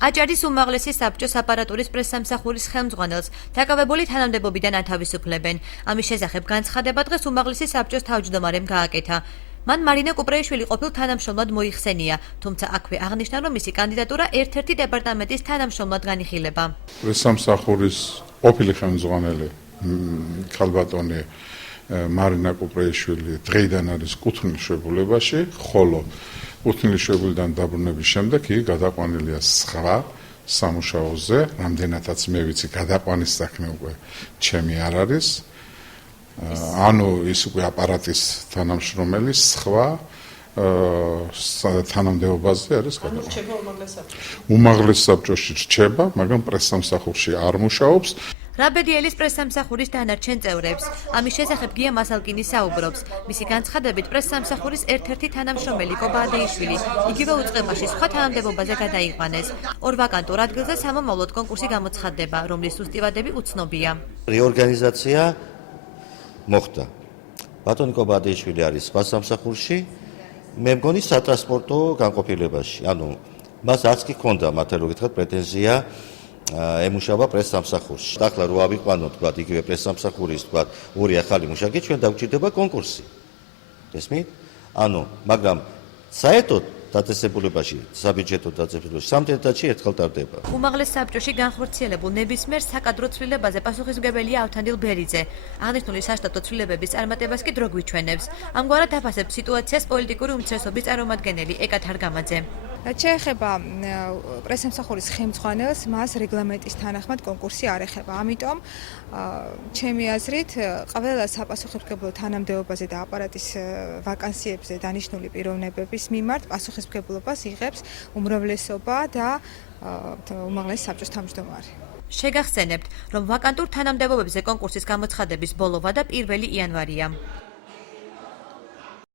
აჭარის უმაღლესი საბჭოს აპარატურის პრესსამსახურის ხელმძღვანელს დაკავებული თანამდებობიდან ათავისუფლებენ. ამის შესახებ განცხადება დღეს უმაღლესი საბჭოს თავმჯდომარემ გააკეთა. მან მარინა კუპრეიშვილი ყოფილ თანამშრომლად მოიხსენია, თუმცა აქვე აღნიშნა, რომ მისი კანდიდატურა ერთ-ერთი დეპარტამენტის თანამშრომლად განიხილება. პრესსამსახურის ყოფილი ხელმძღვანელი ქალბატონი მარინა კუპრეიშვილი დღეიდან არის კუთვნილ შებულებაში, ხოლო კუთვნილი შებულიდან დაბრუნების შემდეგ იგი გადაყვანილია სხვა სამუშაოზე, რამდენადაც მე ვიცი, გადაყვანის საქმე უკვე ჩემი არ არის. ანუ ის უკვე აპარატის თანამშრომელი სხვა თანამდებობაზე არის გადაყვანილი. უმაღლეს საბჭოში რჩება, მაგრამ პრესსამსახურში არ მუშაობს. რაბედიელის პრესსამსახურის დანარჩენ წევრებს. ამის შესახებ გია მასალკინი საუბრობს. მისი განცხადებით პრესსამსახურის ერთ-ერთი თანამშრომელი კობადეიშვილი იგივე უწყებაში სხვა თანამდებობაზე გადაიყვანეს. ორ ვაკანტურ ადგილზე სამომავლოდ კონკურსი გამოცხადდება, რომლის ზუსტი ვადები უცნობია. რეორგანიზაცია მოხდა. ბატონი კობადეიშვილი არის სხვა სამსახურში, მე მგონი სატრანსპორტო განყოფილებაში. ანუ მას არც კი ჰქონდა მათე რო გითხრათ პრეტენზია ემუშავა პრესსამსახურში. ახლა რო ავიყვანოთ, თქვათ, იგივე პრესსამსახურის, თქვათ, ორი ახალი მუშაკი, ჩვენ დაგვჭირდება კონკურსი. ესმით? ანუ, მაგრამ საერთოდ დაწესებულებაში, საბიუჯეტო დაწესებულებაში სამდღეთში ერთხელ ტარდება. უმაღლეს საბჭოში განხორციელებულ ნებისმიერ საკადრო ცვლილებაზე პასუხისმგებელია ავთანდილ ბერიძე. აღნიშნული საშტატო ცვლილებების წარმატებას კი დრო გვიჩვენებს. ამგვარად აფასებს სიტუაციას პოლიტიკური უმცირესობის წარმომადგენელი ეკა თარგამაძე. შეეხება პრესსამსახურის ხელმძღვანელს, მას რეგლამენტის თანახმად კონკურსი არ ეხება. ამიტომ ჩემი აზრით, ყველა საპასუხისმგებლო თანამდებობაზე და აპარატის ვაკანსიებზე დანიშნული პიროვნებების მიმართ პასუხისმგებლობას იღებს უმრავლესობა და უმაღლეს საბჭოს თავმჯდომარე. შეგახსენებთ, რომ ვაკანტურ თანამდებობებზე კონკურსის გამოცხადების ბოლო ვადა 1 იანვარია.